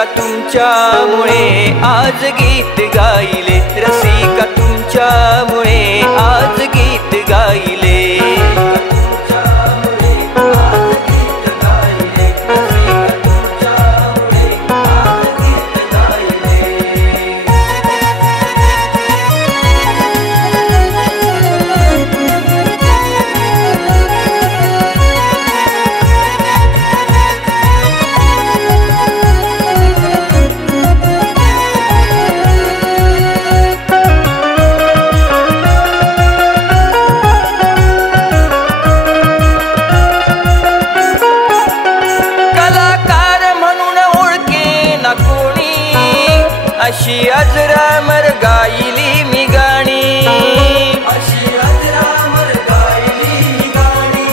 रसिका तुमच्यामुळे आज गीत गायले, रसिका तुमच्यामुळे आज गीत गायले. अशी अजरामर गायली मी गाणी, अशी अजरामर गायली मी गाणी,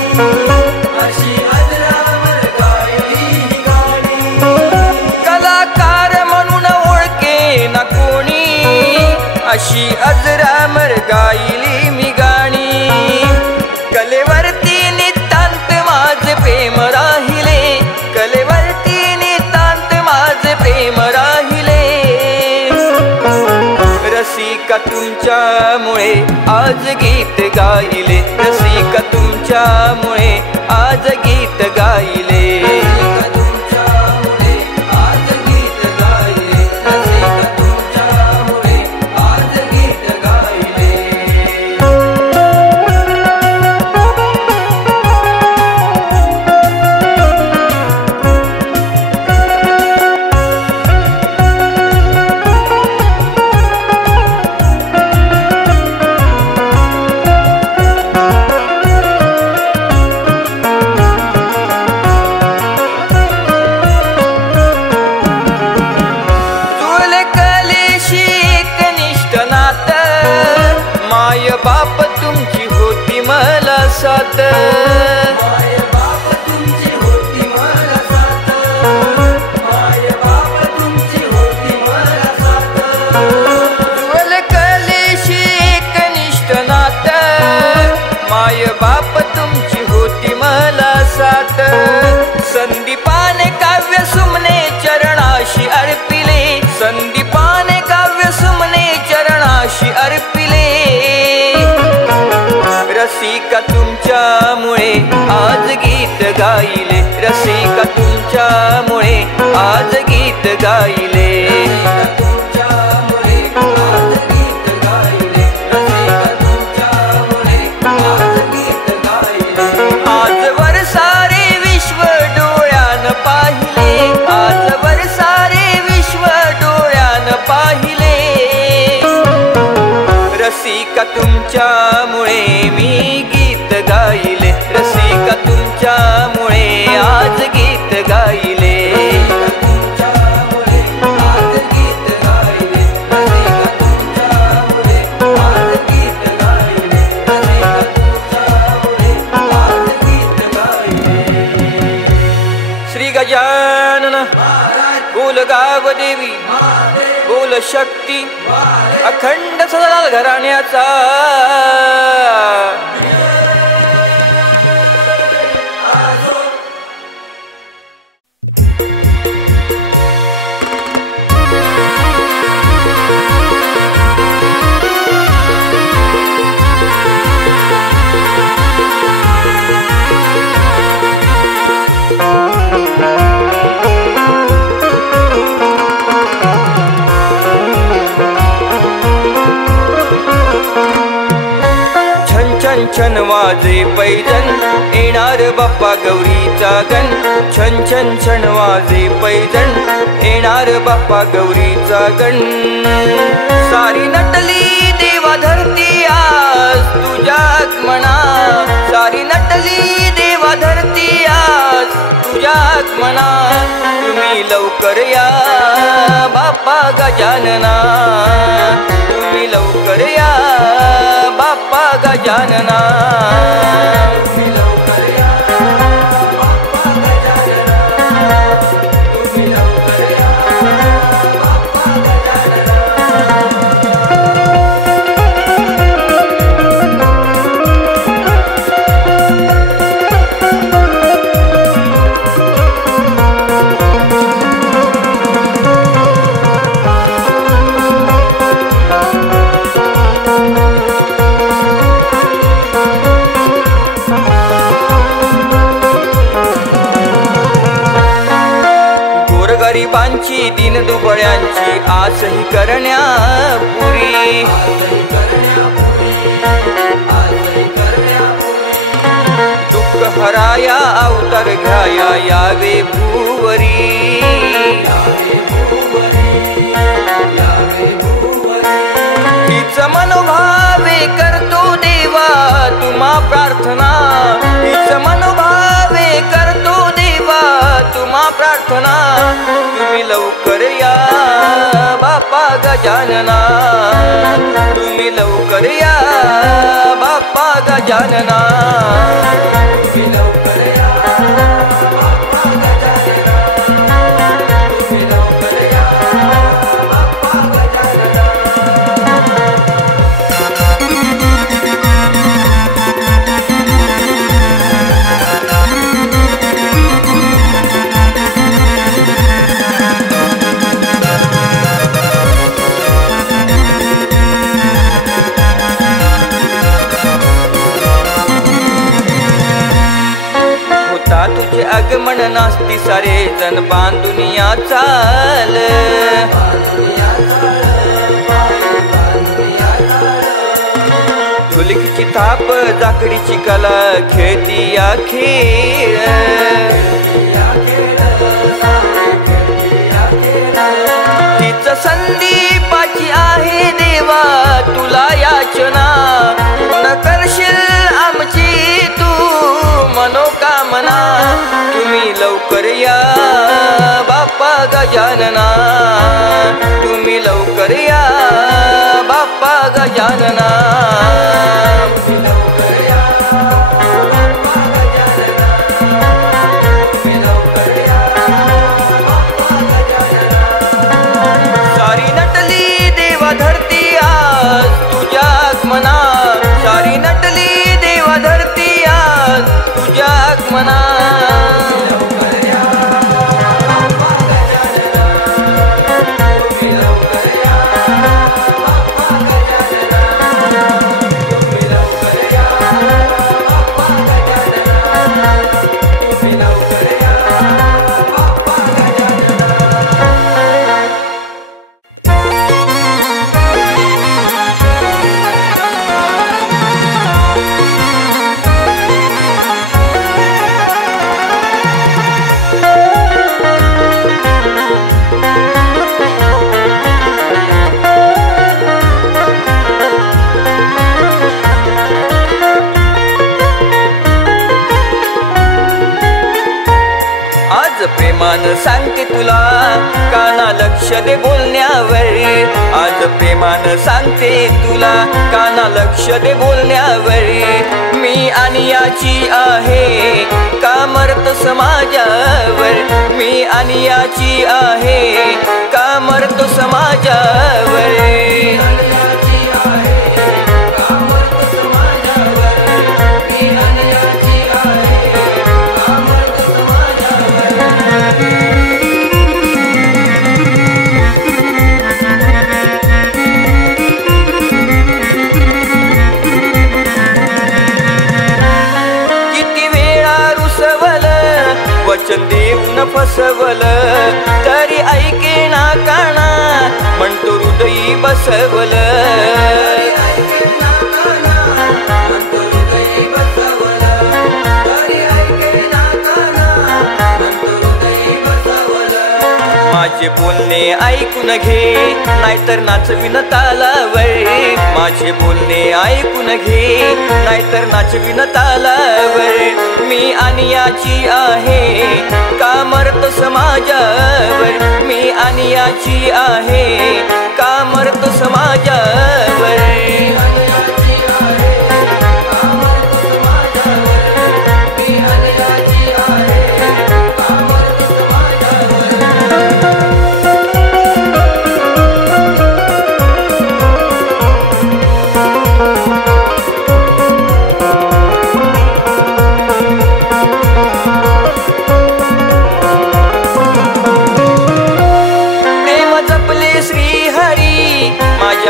अशी अजरामर गायली मी गाणी. कलाकार म्हणून ओळखे ना कोणी, अशी अजरामर गायली मी गाणी. कलेवरती नितांत माझे प्रेम राहिले, कलेवरती नितांत माझे प्रेम राहिले. रसिका तुमच्यामुळे आज गीत गायले, रसिका तुमच्यामुळे आज गीत गायले. रसिका तुमच्यामुळे आज गीत गायले, रसिका तुमच्यामुळे आज गीत गायले. माय बाप तुमची होती मला साथ, माय बाप तुमची होती मला साथ, माय बाप तुमची होती मला साथ. जुळल कलेशी एकनिष्ठ नात, माय बाप तुमची होती मला साथ. संदीपाने काव्य सुमने चरणाशी अर्पिले, संदीपाने काव्य सुमने चरणाशी अर्पिले. रसिका तुमच्यामुळे आज गीत गायले, रसिका तुमच्यामुळे आज गीत गायले. रसिका तुमच्यामुळे आज गीत गायले, रसिका तुमच्यामुळे आज गीत गायले. आजवर सारे विश्व डोळ्यानं पाहिले, आजवर सारे विश्व डोळ्यानं पाहिले. रसिका तुमच्यामुळे मी गीत गायले, रसिका तुमच्यामुळे आज गीत गायले. तुमच्यामुळे आज गीत गायले, रसिका तुमच्यामुळे आज गीत गायले, रसिका तुमच्यामुळे आज गीत गायले. श्री गजानन बोल गाव देवी, बोल शक्ती अखंड सदाल घराण्याचा. छन वाजे पैजन येणार बाप्पा गौरीचा गण, छन छन छन वाजे पैजन येणार बाप्पा गौरीचा गण. सारी नटली देवा धरती आज तुझ्या आगमना, सारी नटली देवा धरती आज तुझ्या आगमना. तुम्ही लवकर या बाप्पा गजानना, तुम्ही लवकर या बाप्पा गजानना. तुम्ही लवकर या बाप्पा गजानना, तुम्ही लवकर या बाप्पा गजानना. गरिबांची दीनदुबळ्यांची आसही करण्या पुरी। दुःख हराया अवतार घ्याया यावे भूवरी। हीच मनोभावे करतो देवा तुम्हा प्रार्थना। हीच मनोभावे करतो देवा तुम्हा प्रार्थना। तुम्ही लवकर या बाप्पा गजानना। तुम्ही लवकर या बाप्पा गजानना। तुझे आगमन नास्ती सारे जन बांधून या चाल। ढोलकीची थाप जाकडीची कला खेळती या खेळ। हीच संदीपाची आहे देवा तुला याचना। पूर्ण करशील आमची तू मनोकामना। तुम्ही लवकर या बाप्पा गजानना। तुम्ही लवकर या बाप्पा गजानना। सारी नटली देवा धरती आज तुझ्या आगमना। सारी नटली देवा धरती आज तुझ्या आगमना। प्रेमान सांगते तुला काना लक्ष दे बोलण्यावर। आज प्रेमान सांगते तुला काना लक्ष दे बोलण्यावर। मी आणि याची आहे का मरत समाजावर। मी आणि याची आहे का मरत समाजावर। वचन देऊन फसवल तरी ऐकेना काना म्हणतो हृदयी बसवल। माझे बोलणे ऐकून घे नाहीतर नाचविन तालावर। माझे बोलणे ऐकून घे नाहीतर नाचविन तालावर। मी आणि याची आहे का मरत समाजावर। मी आणि याची आहे का मरत समाजावर।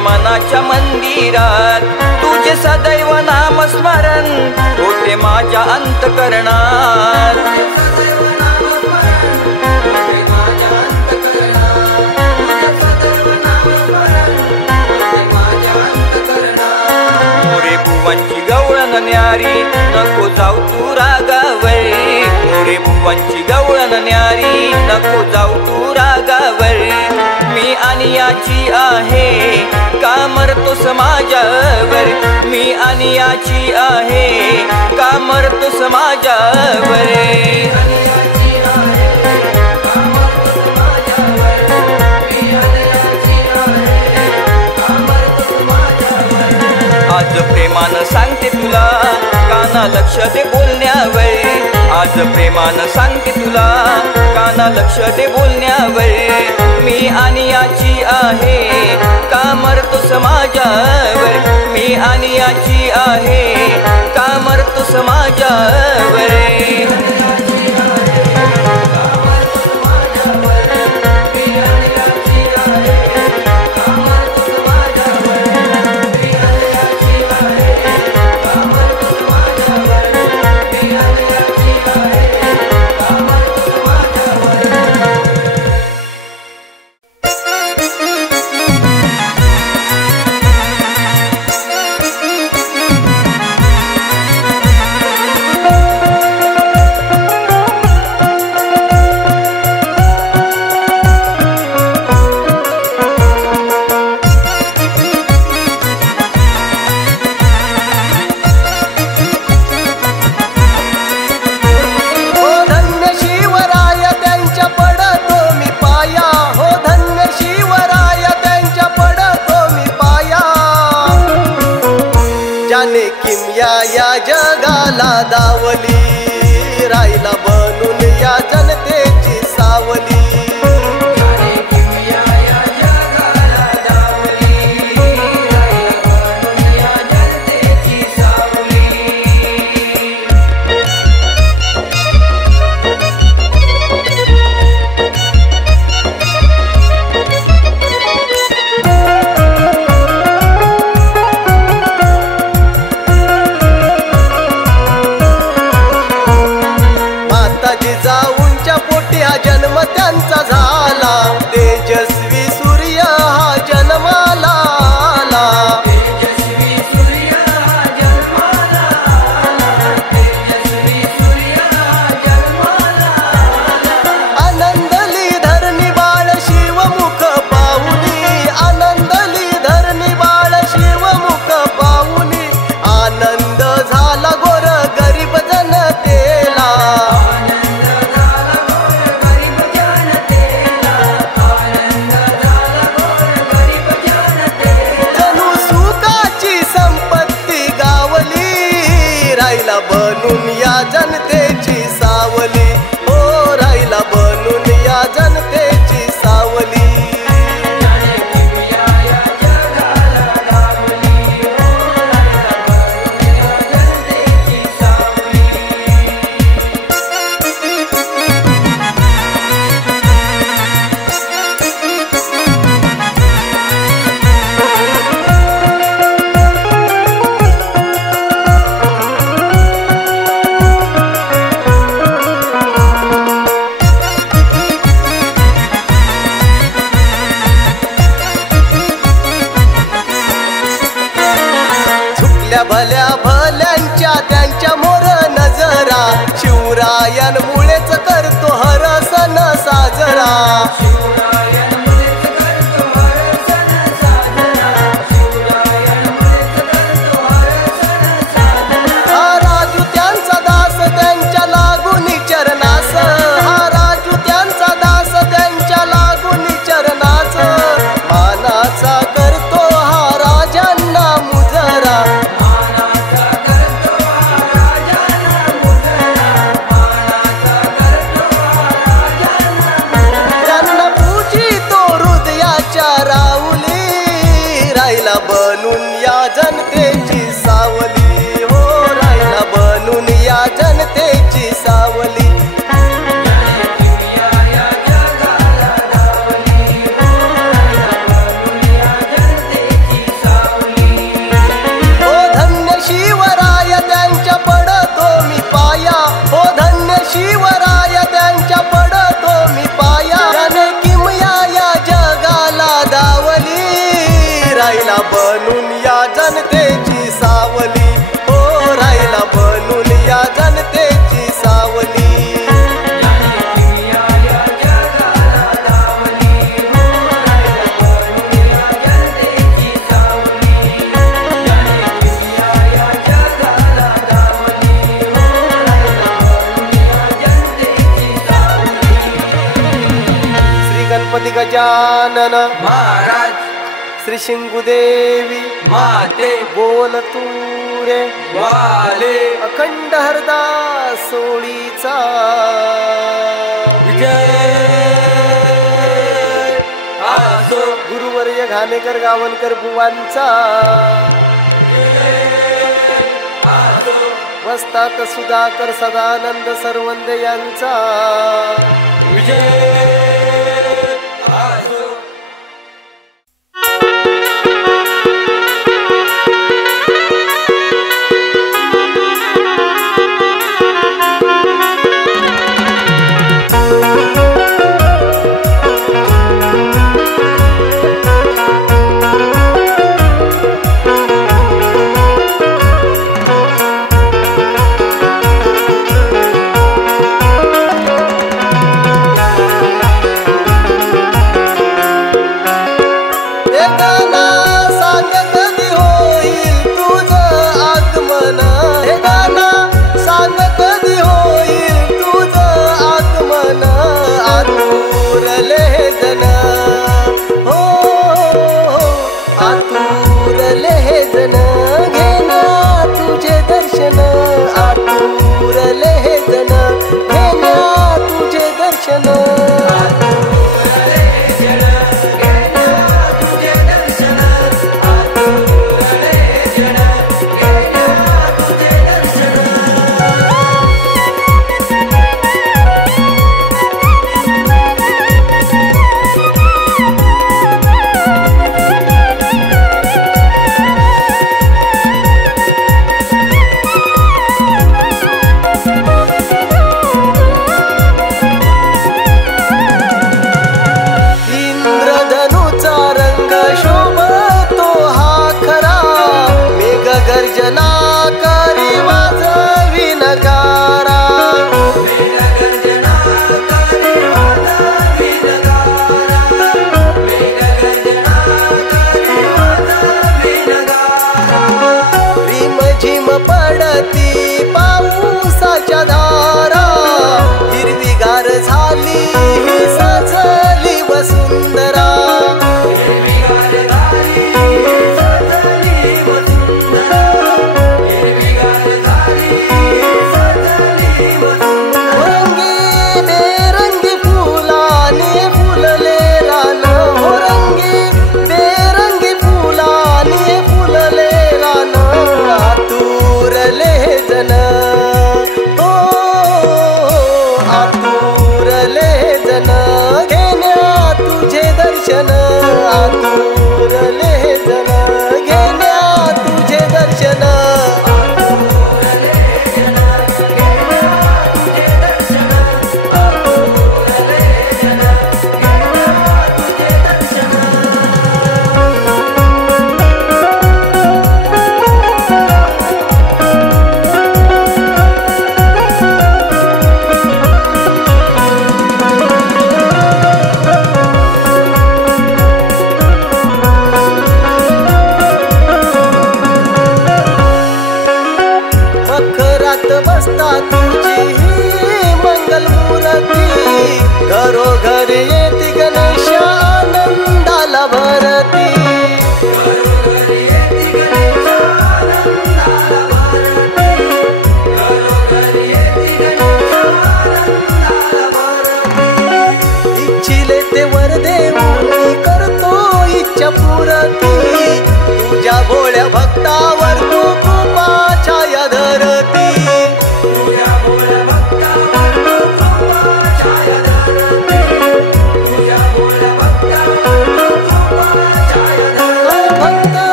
मनाच्या मंदिरात तुझे सदैव नामस्मरण होते माझ्या अंतकरणात। न्यारी नको जाऊ तू रागावर मोरे बुवांची गवळण न्यारी नको जाऊ तू रागावर मी आणि याची आहे का मरतोस माझ्यावर मी आणि याची आहे का मरतोस माझ्यावर आज प्रेमानं सांगते तुला काना लक्ष दे बोलण्यावर आज प्रेमानं सांगते तुला काना लक्ष दे बोलण्यावर मी आणि याची आहे का मरतोस माझ्यावर मी आणि याची आहे का मरतोस माझ्यावर या जगाला दावली राहिला बनून या जनतेची सावली जिजाऊंच्या पोटी हा जन्म त्यांचा झाला तेजस्वी सूर्य हा जन्माला आला तेजस्वी सूर्य हा जन्माला आला तेजस्वी सूर्य हा जन्माला आला आनंदली धरणी बाळ शिवमुख पाहुनी आनंदली धरणी बाळ शिवमुख पाहुनी आनंद झाला गोर गरीब जनतेला बनून या जनतेची सावली हो राहिला बनून या जनतेची सावली भल्या भल्यांच्या त्यांच्या मोर नजरा शिवरायन मुळेच करतो हर सण साजरा हा राजू त्यांचा दास त्यांच्या लागून चरणास हा राजू त्यांचा दास त्यांच्या लागून चरणास मानाचा करतो हा राजांना मुजरा बनून या जनतेची सावली हो राहिला बनून या जनतेची सावली हो धन्य शिवराय त्यांच्या पडतो मी पाया हो धन्य शिवराय त्यांच्या पडतो मी पाया त्याने किमया या जगाला दावली राहिला बनून या जनतेची गजानन महाराज श्री शिंगुदेवी माते बोल तू रे वाले अखंड हरदा सोळीचा विजय असो गुरुवर्य घाणेकर गावणकर बुवांचा वस्तात सुधाकर सदानंद सरवंद यांचा विजय असो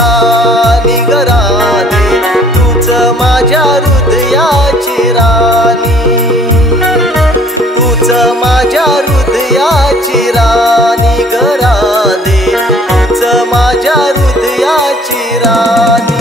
राणी ग राधे, तूच माझ्या हृदयाची राणी, तूच माझ्या हृदयाची राणी ग राधे, तूच माझ्या हृदयाची राणी.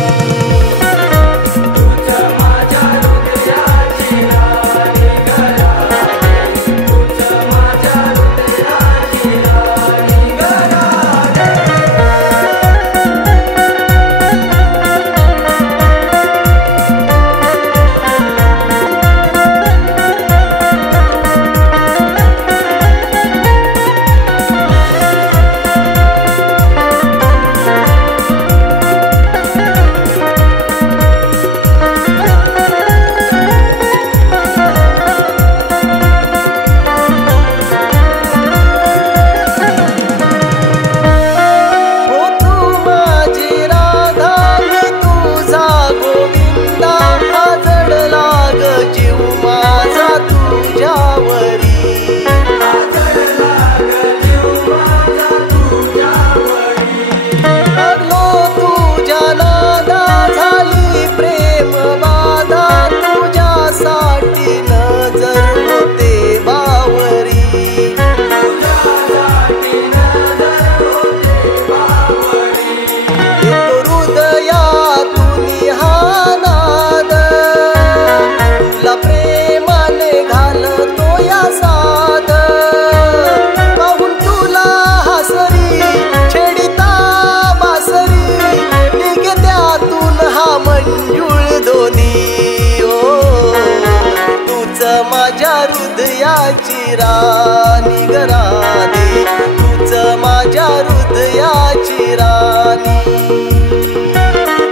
हृदयाची राणी ग राधे, तूच माझ्या हृदयाची राणी,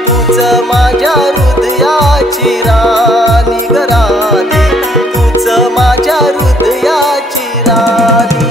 तूच माझ्या हृदयाची राणी ग राधे, तूच माझ्या हृदयाची राणी.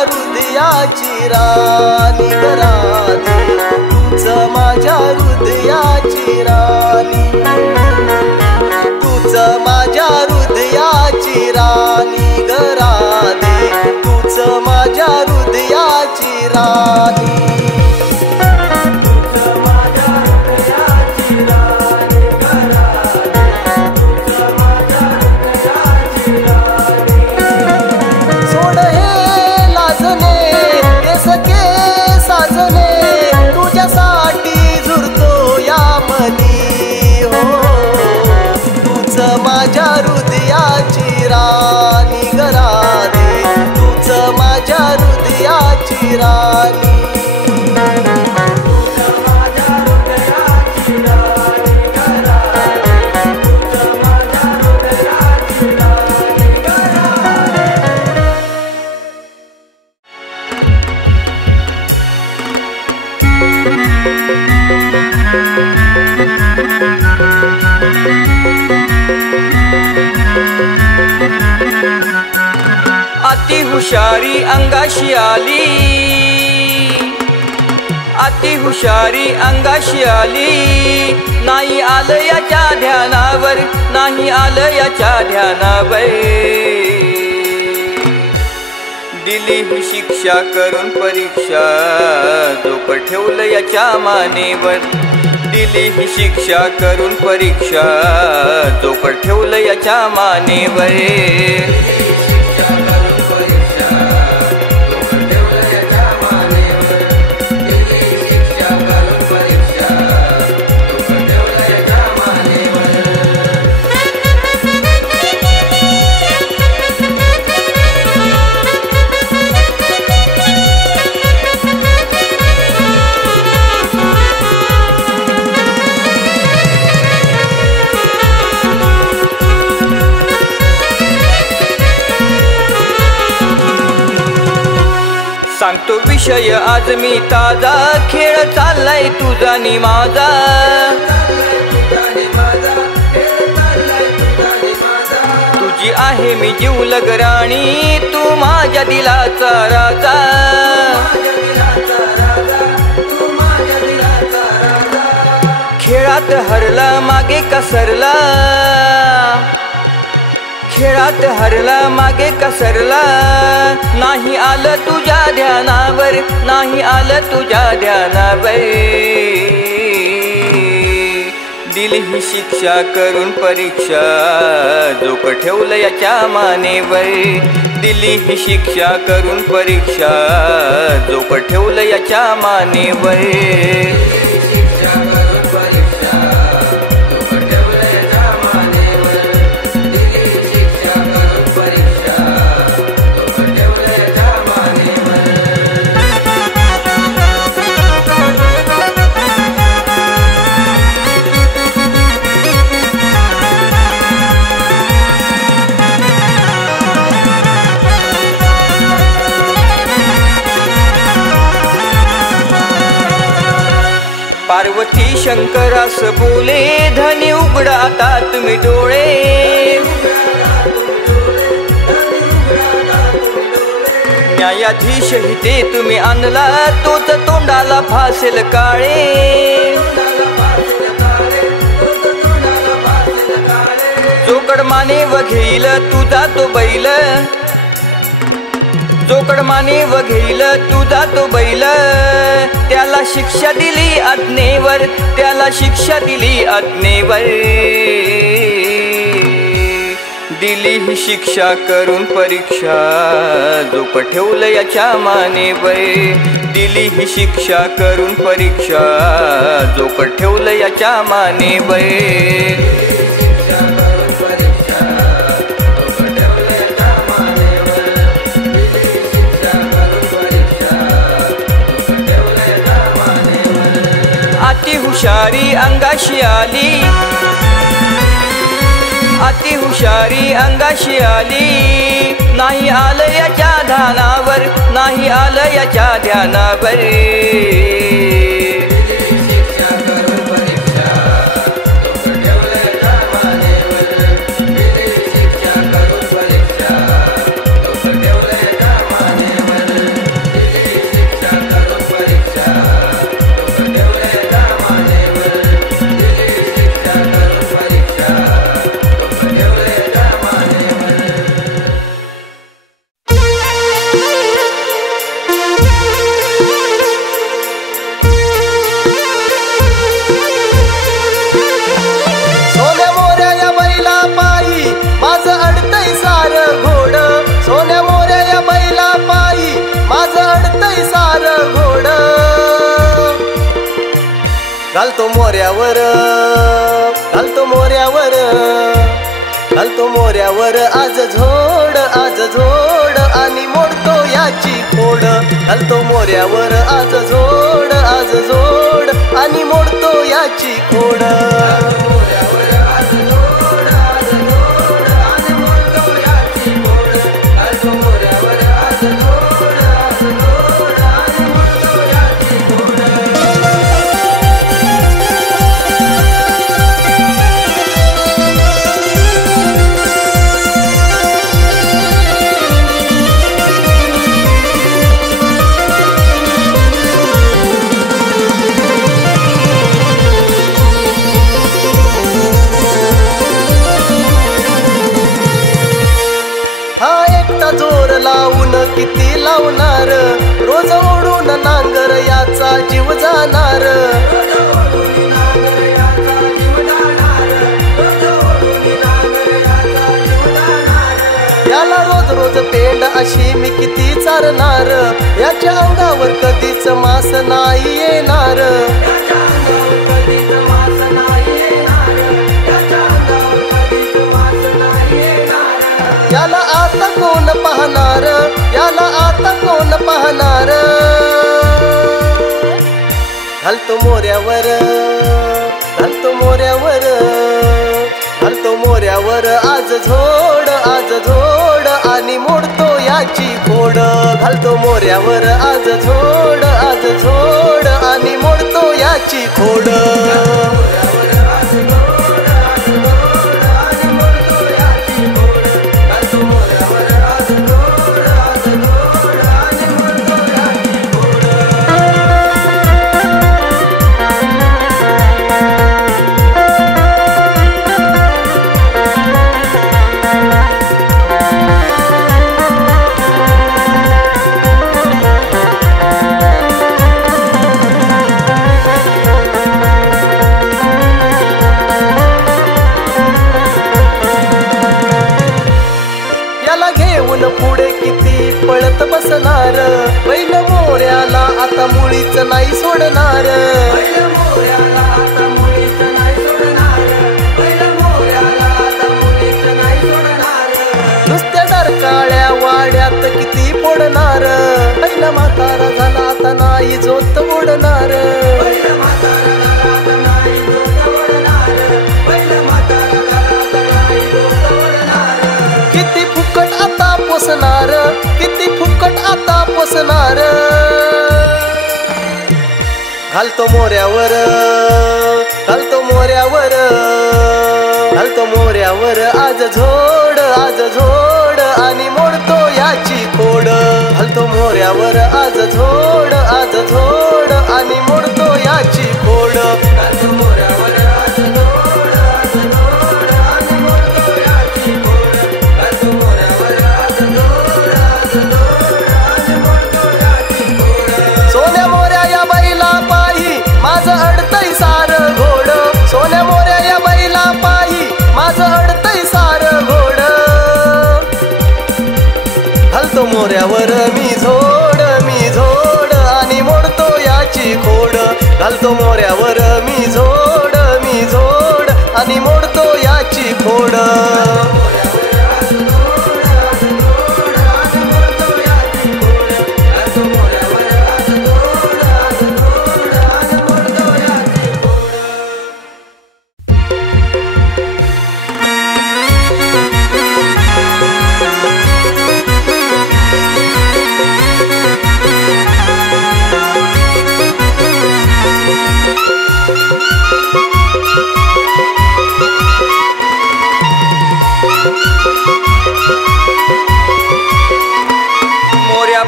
हृदयाची राणी ग राधे, तूच माझ्या हृदयाची राणी, तूच माझ्या हृदयाची राणी ग राधे, तूच माझ्या हृदयाची राणी. माझ्या हृदयाची राणी ग राधे, तूच माझ्या हृदयाची राणी. अति हुशारी अंगाशी आली, अति हुशारी अंगाशी आली, नाही आलं याच्या ध्यानावर, नाही आलं याच्या ध्यानावर. दिली ही शिक्षा करून परीक्षा, जोकर ठेवलं याच्या मानेवर. दिली ही शिक्षा करून परीक्षा, जोकर ठेवलं याच्या मानेवर. सांगतो विषय आज मी ताजा, खेळ चाललाय तुझा नि माझा. तुझी आहे मी जीवलग राणी, तू माझ्या दिलाचा राजा. खेळात हरला मागे कसरला, खेळात हरला मागे कसरला. नाही आलं तुझ्या ध्यानावर, नाही आलं तुझ्या ध्यानावर. दिली ही शिक्षा करून परीक्षा, जोकर ठेवलं याच्या मानेवर. दिली ही शिक्षा करून परीक्षा, जोकर ठेवलं याच्या मानेवर. पार्वती शंकरास बोले, धनी उघडा आता तुम्ही डोळे. न्यायाधीश हिते तुम्ही आणला, तोच तोंडाला फासेल काळे. जोकड माने व घेईल तुझा तो बैल, जोकड माने व घेईल तुझा तो बैल. त्याला शिक्षा दिली आज्ञेवर, त्याला शिक्षा दिली आज्ञेवर. दिली ही शिक्षा करून परीक्षा, जोकर ठेवलं याच्या मानेवर. दिली ही शिक्षा करून परीक्षा, जोकर ठेवलं याच्या मानेवर. अति हुशारी अंगाशी आली, अति हुशारी अंगाशी आली. नाही आलं याच्या ध्यानावर, नाही आलं याच्या ध्यानावर. घालतो मोऱ्यावर, घालतो मोऱ्यावर, घालतो मोऱ्यावर आज झोड, आज झोड आणि मोडतो याची खोड. घालतो मोऱ्यावर आज झोड, आज झोड आणि मोडतो याची खोड. लावून किती लावणार, रोज ओढून नांगर याचा जीव जाणार. याला रोज रोज पेंड अशी मी किती चारणार, याच्या अंगावर कधीच मास नाही येणार. याला आता कोण पाहणार, याला आता कोण पाहणार. घालतो मोऱ्यावर, घालतो मोऱ्यावर, घालतो मोऱ्यावर आज झोड, आज झोड आणि मोडतो याची खोड. घालतो मोऱ्यावर आज झोड, आज झोड आणि मोडतो याची खोड. पुढे किती पळत बसणार, बैल मोऱ्याला आता मुळीच नाही सोडणार. नुसत्या डरकाळ्या वाड्यात किती फोडणार, बैल म्हातारा झाला आता नाही जोत ओढणार. किती फुकट आता पोसणार, किती फुकट आता पोसणार. घालतो मोऱ्यावर, घालतो मोऱ्यावर, घालतो मोऱ्यावर आज झोड, आज झोड आणि मोडतो याची खोड. घालतो मोऱ्यावर आज झोड, आज झोड आणि मोडतो याची खोड. घालतो मोऱ्यावर आज झोड, आज झोड आणि मोडतो याची खोड. घालतो मोऱ्यावर आज झोड, आज झोड आणि मोडतो याची खोड. सोन्या मोऱ्या या बैला पायी माझं अडतंय सार घोड, सोन्या मोऱ्या या बैला पायी माझं अडतंय सार घोड. घालतो मोऱ्यावर मी झोड, मी झोड आणि मोडतो याची खोड. घालतो मोऱ्यावर मी झोड, मी झोड आणि मोडतो याची खोड.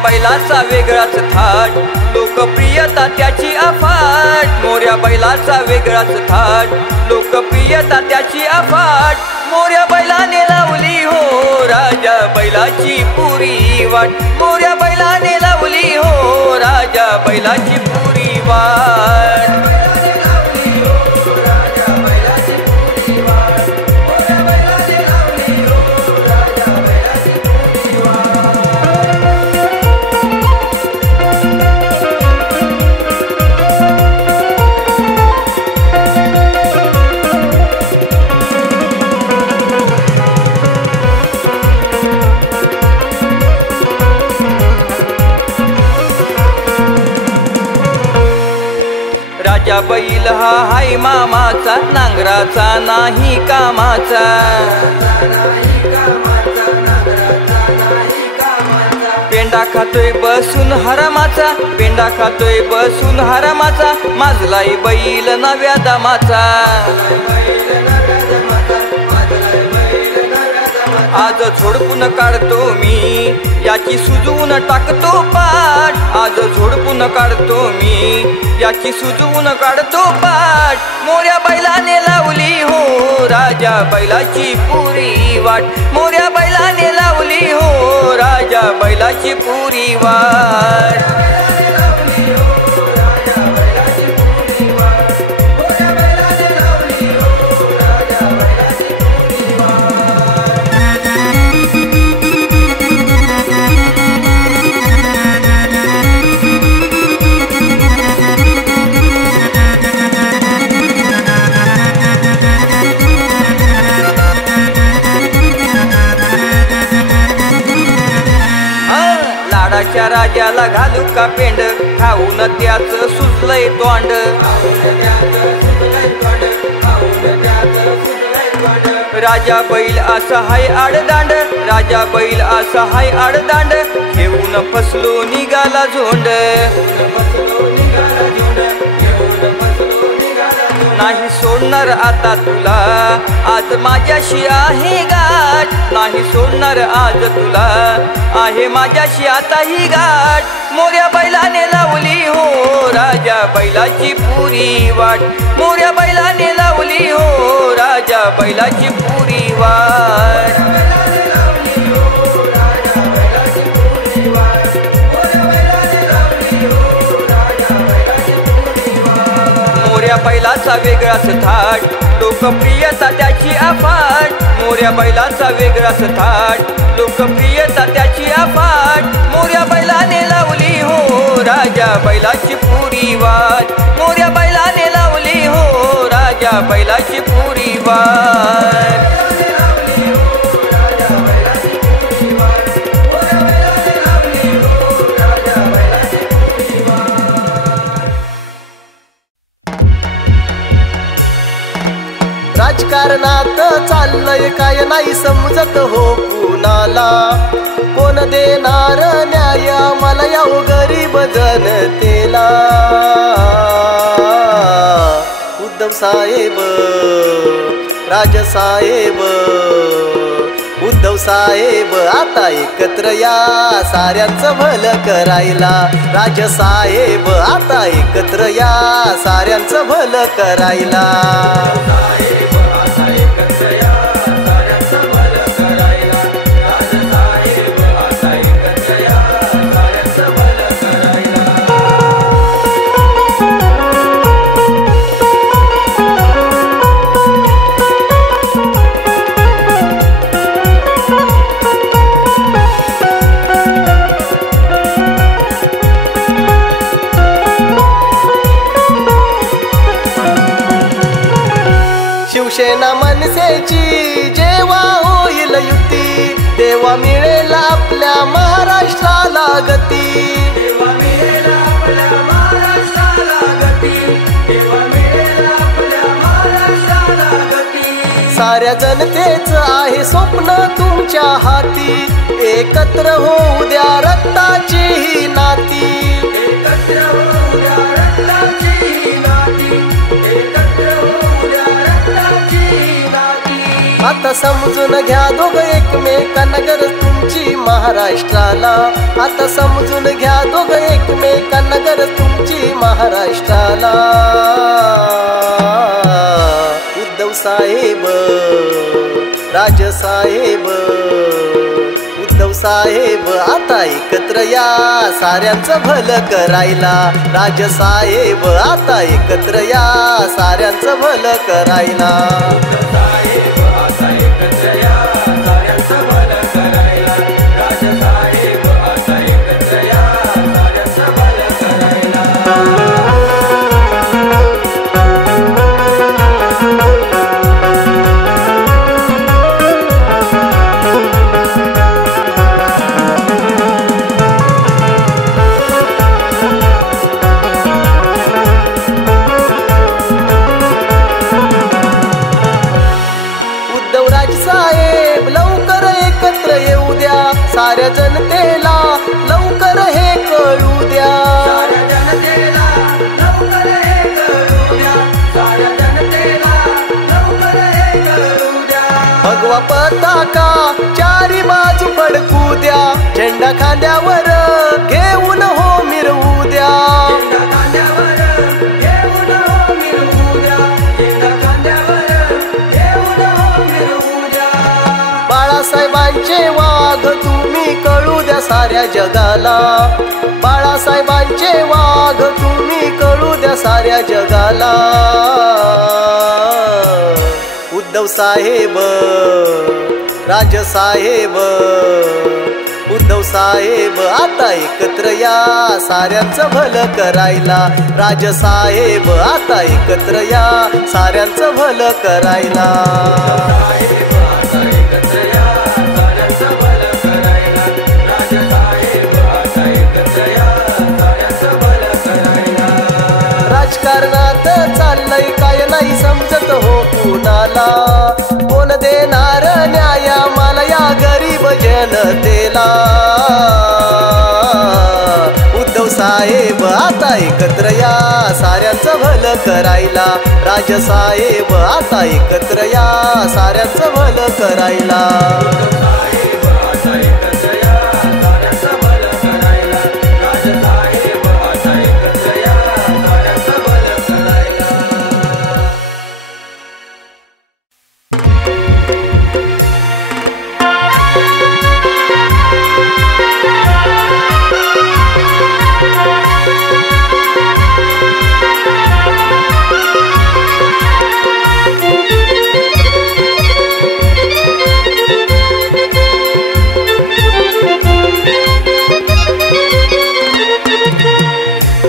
बैलाचा वेगळाच थाट, लोकप्रियता त्याची अफाट. मोऱ्या बैलाचा वेगळाच थाट, लोकप्रियता त्याची अफाट. मोऱ्या बैलाने लावली हो राजा बैलाची पुरी वाट, मोऱ्या बैलाने लावली हो राजा बैलाची पुरी वाट. राजा बैल हा हाय मामाचा, नांगराचा नाही कामाचा. पेंडा खातोय बसून हरामाचा, पेंडा खातोय बसून हरामाचा. माजलाय बैल नव्या दमाचा, आज झोडपून काढतो मी याची सुजवून टाकतो पाठ. आज झोडपून काढतो मी याची सुजवून काढतो पाठ. मोऱ्या बैलाने लावली हो राजा बैलाची पुरी वाट, मोऱ्या बैलाने लावली हो राजा बैलाची बैलाची पुरी वाट लाडाच्या राजाला घालू का पेंड खाऊन त्याच सुजलंय तोंड राजा बैल असा हाय आडदांड राजा बैल असा हाय आडदांड घेऊन फसलो निघाला झोंड नाही सोडणार आता तुला आज माझ्याशी आहे गाठ नाही सोडणार आज तुला आहे माझ्याशी आता ही गाठ मोऱ्या बैलाने लावली हो राजा बैलाची पुरी वाट मोऱ्या बैलाने लावली हो राजा बैलाची पुरी वाट मोऱ्या बैलाचा वेगळाच थाट लोकप्रियता त्याची अफाट मोऱ्या बैलाचा वेगळाच थाट लोकप्रियता त्याची अफाट मोऱ्या बैलाने लावली हो राजा बैलाची पुरी वाट मोऱ्या बैलाने लावली हो राजा बैलाची पुरी वाट राजकारणात चाललंय काय नाही समजत हो कुणाला कोण देणार न्याय मला या गरीब जनतेला उद्धव साहेब राजसाहेब उद्धव साहेब आता एकत्र या साऱ्यांचं भलं करायला राजसाहेब आता एकत्र या साऱ्यांचं भलं करायला शिवसेना मनसेची जेव्हा होईल युती तेव्हा मिळेल आपल्या महाराष्ट्राला गती साऱ्या जनतेच आहे स्वप्न तुमच्या हाती एकत्र होऊ द्या रक्ताची ही नाती आता समजून घ्या दोघं एकमेकांना गरज तुमची महाराष्ट्राला आता समजून घ्या दोघं एकमेकांना गरज तुमची महाराष्ट्राला उद्धव साहेब राजसाहेब उद्धव साहेब आता एकत्र या साऱ्यांचं भलं करायला राजसाहेब आता एकत्र या साऱ्यांचं भलं करायला साऱ्या जनतेला लवकर हे कळू द्या भगवा पताका चारी बाजू फडकू द्या झेंडा खांद्यावर घेऊन हो मिरवू द्या बाळासाहेबांचे वाघ तुम्ही कळू द्या साऱ्या जगाला, बाळासाहेबांचे वाघ तुम्ही कळू द्या साऱ्या जगाला. उद्धव साहेब, राजसाहेब, उद्धव साहेब आता एकत्र या साऱ्यांचं भलं करायला. राजसाहेब आता एकत्र या साऱ्यांचं भलं करायला. राजकारणात चाललंय काय नाही समजत हो कुणाला, कोण देणार न्याय मला या गरीब जनतेला. उद्धव साहेब आता एकत्र या साऱ्यांचं भलं करायला. राजसाहेब आता एकत्र या साऱ्यांचं भलं करायला.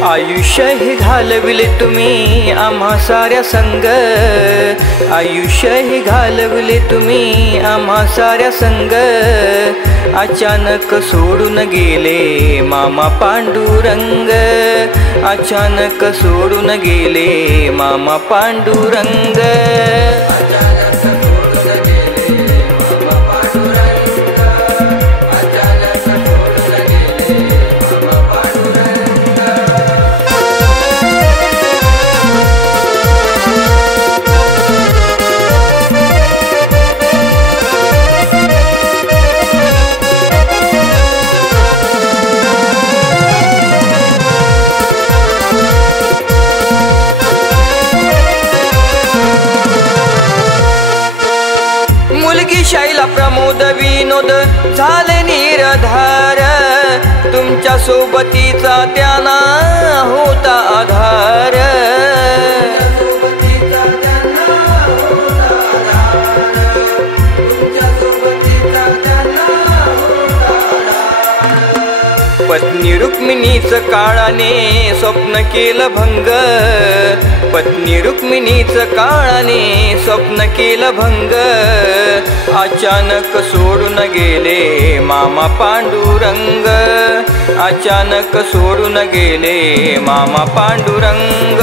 आयुष्य हे घालविले तुम्ही आम्हा साऱ्या संग, आयुष्य हे घालविले तुम्ही आम्हा साऱ्या संग. अचानक सोडून गेले मामा पांडुरंग, अचानक सोडून गेले मामा पांडुरंग. शैला प्रमोद विनोद झाले निराधार, तुमच्या सोबतीचा त्यांना होता आधार. पत्नी रुक्मिणीचं काळाने स्वप्न केलं भंग, पत्नी रुक्मिणीचं काळाने स्वप्न केलं भंग. अचानक सोडून गेले मामा पांडुरंग, अचानक सोडून गेले मामा पांडुरंग.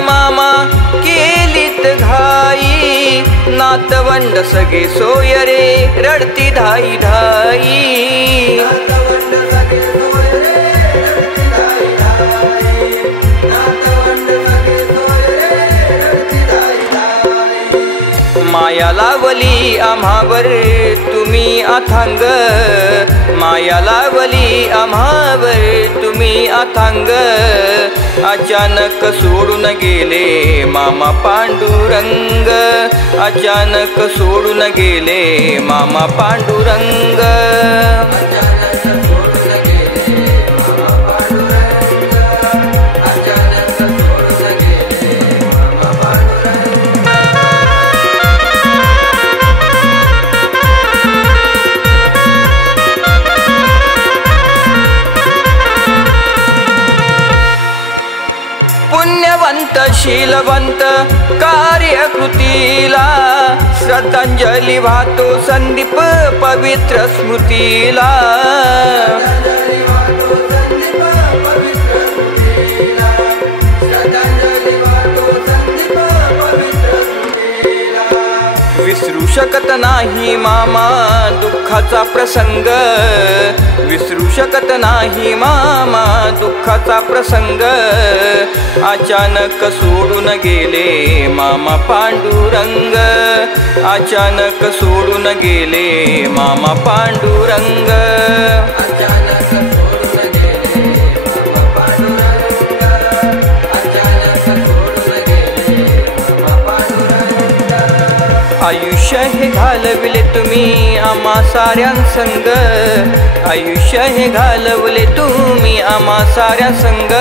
मामा केलीत घाई, नातवंड सगळे सोय रे रडती धाई धाई. माया लावली आम्हावर तुम्ही अथांग, माया लावली आम्हावर तुम्ही अथांग. अचानक सोडून गेले मामा पांडुरंग, अचानक सोडून गेले मामा पांडुरंग. पुण्यवंत शीलवंत कार्यकृतीला, श्रद्धांजली वाहतो संदीप पवित्र स्मृतीला. विसरू शकत नाही मामा दुःखाचा प्रसंग, विसरू शकत नाही मामा दुःखाचा प्रसंग. अचानक सोडून गेले मामा पांडुरंग, अचानक सोडून गेले मामा पांडुरंग. आयुष्य हे घालवले तुम्ही आम्हा साऱ्यांसंग, आयुष्य हे घालवले तुम्ही आम्हा साऱ्या संग.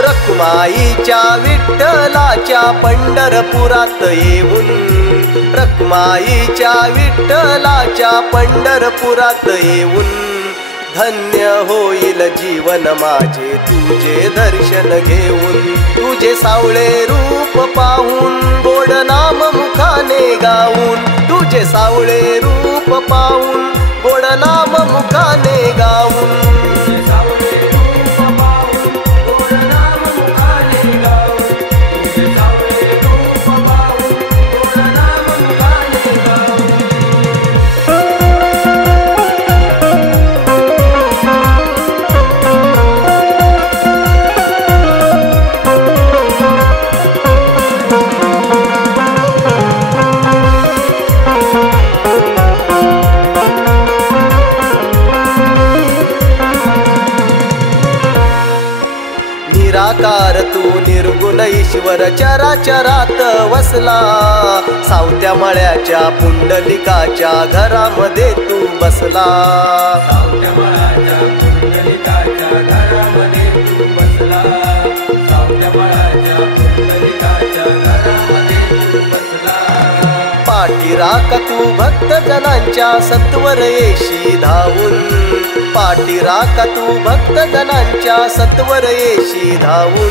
रखुमाईच्या विठ्ठलाच्या पंढरपुरात येऊन, रखुमाईच्या विठ्ठलाच्या पंढरपुरात येऊन. धन्य होईल जीवन माझे तुझे दर्शन घेऊन, तुझे सावळे रूप पाहून गोड नाम मुखाने गाऊन, तुझे सावळे रूप पाहून गोड नाम मुखाने गाऊन. निराकार तू निर्गुण ईश्वर चराचरात वसला, सावत्या मळ्याच्या पुंडलिकाच्या घरामध्ये तू बसला. सावत्या मळ्याच्या पुंडलिकाच्या घरामध्ये तू बसला, सावत्या मळ्याच्या पुंडलिकाच्या घरामध्ये तू बसला. पाठीराख तू भक्त जनांच्या सत्वर येशी धावून, पाठीराख तू भक्त जनांच्या सत्वर येशी धावून.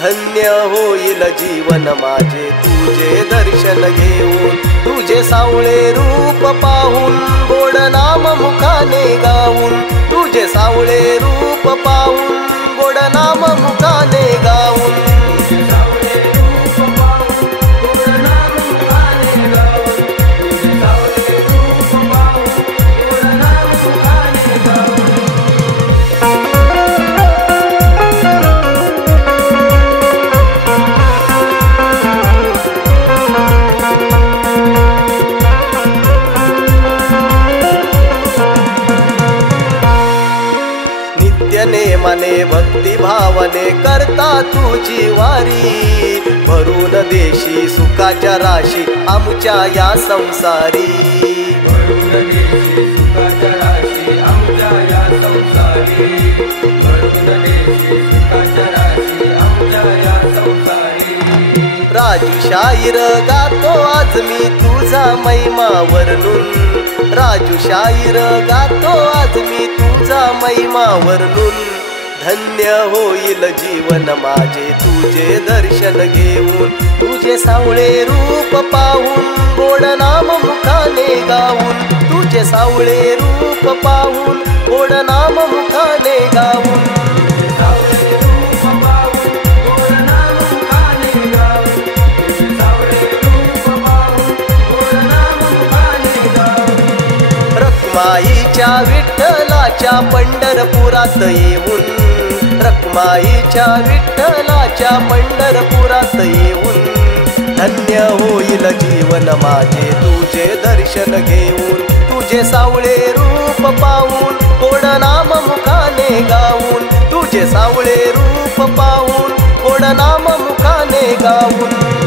धन्य होईल जीवन माझे तुझे दर्शन घेऊन, तुझे सावळे रूप पाहून गोड नाम मुखाने गाऊन, तुझे सावळे रूप पाहून गोड नाम मुखाने गाऊन. नेमाने भक्तिभावाने करता तुझी वारी, भरून देशी सुखाच्या राशी आमच्या या संसारी. भरून देशी सुखाच्या राशी आमच्या या संसारी, भरून देशी सुखाच्या राशी आमच्या या संसारी. राजू शाहीर गातो आज मी तुझा महिमा वर्णून, राजू शाहीर गातो आज मी तुझा महिमा वर्णून. धन्य होईल जीवन माझे तुझे दर्शन घेऊन, तुझे सावळे रूप पाहून गोड नाम मुखाने गाऊन, तुझे सावळे रूप पाहून गोड नाम मुखाने गाऊन. रखुमाईच्या विठ्ठलाच्या पंढरपुरात येऊन, रखुमाईच्या विठ्ठलाच्या पंढरपुरात येऊन. धन्य होईल जीवन माझे तुझे दर्शन घेऊन, तुझे सावळे रूप पाहून गोड नाम मुखाने गाऊन, तुझे सावळे रूप पाहून गोड नाम मुखाने गाऊन.